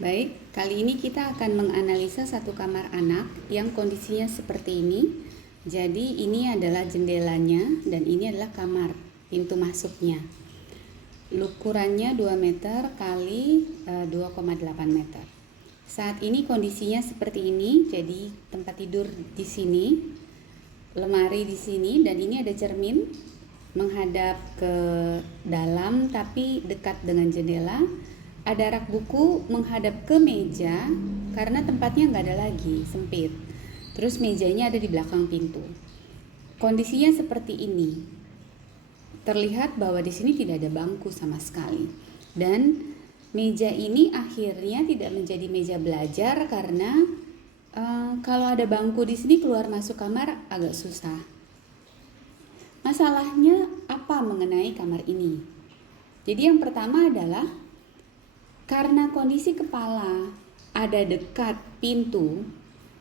Baik, kali ini kita akan menganalisa satu kamar anak yang kondisinya seperti ini. Jadi ini adalah jendelanya dan ini adalah kamar, pintu masuknya. Ukurannya 2 meter kali 2,8 meter. Saat ini kondisinya seperti ini, jadi tempat tidur di sini, lemari di sini, dan ini ada cermin menghadap ke dalam tapi dekat dengan jendela. Ada rak buku menghadap ke meja karena tempatnya nggak ada lagi, sempit. Terus mejanya ada di belakang pintu. Kondisinya seperti ini. Terlihat bahwa di sini tidak ada bangku sama sekali. Dan meja ini akhirnya tidak menjadi meja belajar karena kalau ada bangku di sini keluar masuk kamar agak susah. Masalahnya apa mengenai kamar ini? Jadi yang pertama adalah karena kondisi kepala ada dekat pintu,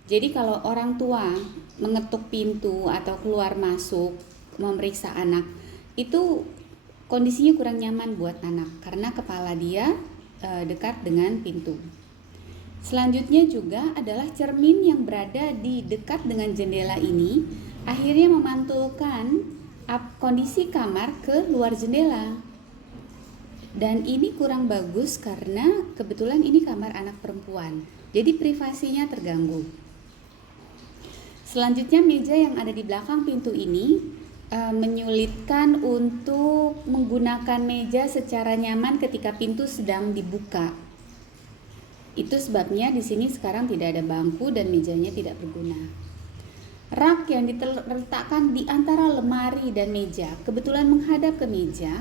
jadi kalau orang tua mengetuk pintu atau keluar masuk memeriksa anak, itu kondisinya kurang nyaman buat anak karena kepala dia dekat dengan pintu. Selanjutnya juga adalah cermin yang berada di dekat dengan jendela ini akhirnya memantulkan kondisi kamar ke luar jendela. Dan ini kurang bagus karena kebetulan ini kamar anak perempuan, jadi privasinya terganggu. Selanjutnya meja yang ada di belakang pintu ini menyulitkan untuk menggunakan meja secara nyaman ketika pintu sedang dibuka. Itu sebabnya di sini sekarang tidak ada bangku dan mejanya tidak berguna. Rak yang diletakkan di antara lemari dan meja kebetulan menghadap ke meja.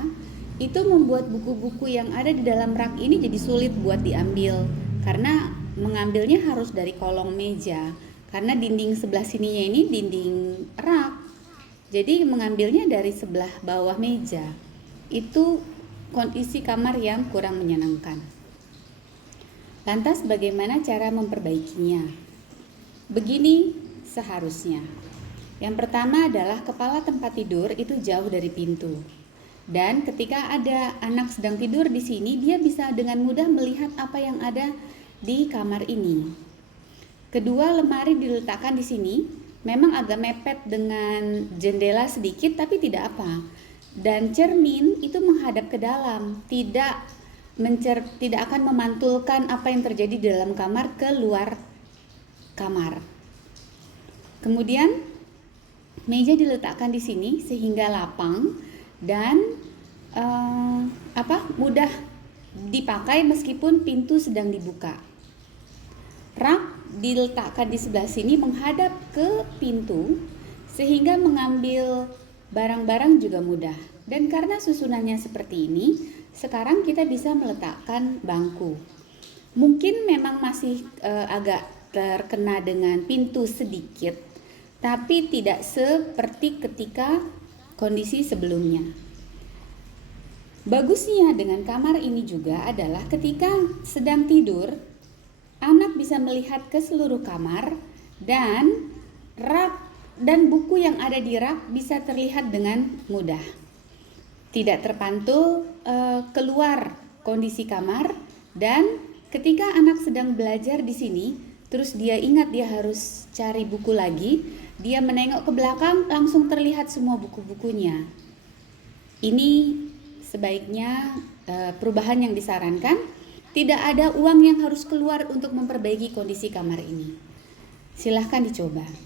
Itu membuat buku-buku yang ada di dalam rak ini jadi sulit buat diambil karena mengambilnya harus dari kolong meja karena dinding sebelah sininya ini dinding rak, jadi mengambilnya dari sebelah bawah meja. Itu kondisi kamar yang kurang menyenangkan. Lantas bagaimana cara memperbaikinya? Begini seharusnya. Yang pertama adalah kepala tempat tidur itu jauh dari pintu. Dan ketika ada anak sedang tidur di sini, dia bisa dengan mudah melihat apa yang ada di kamar ini. Kedua, lemari diletakkan di sini, memang agak mepet dengan jendela sedikit, tapi tidak apa. Dan cermin itu menghadap ke dalam, tidak akan memantulkan apa yang terjadi di dalam kamar ke luar kamar. Kemudian, meja diletakkan di sini sehingga lapang dan mudah dipakai meskipun pintu sedang dibuka. Rak diletakkan di sebelah sini menghadap ke pintu sehingga mengambil barang-barang juga mudah. Dan karena susunannya seperti ini, sekarang kita bisa meletakkan bangku. Mungkin memang masih agak terkena dengan pintu sedikit, tapi tidak seperti ketika kondisi sebelumnya. Bagusnya dengan kamar ini juga adalah ketika sedang tidur, anak bisa melihat ke seluruh kamar dan rak dan buku yang ada di rak bisa terlihat dengan mudah. Tidak terpantul keluar kondisi kamar, dan ketika anak sedang belajar di sini, terus dia ingat dia harus cari buku lagi, dia menengok ke belakang langsung terlihat semua buku-bukunya. Ini sebaiknya perubahan yang disarankan, tidak ada uang yang harus keluar untuk memperbaiki kondisi kamar ini. Silahkan dicoba.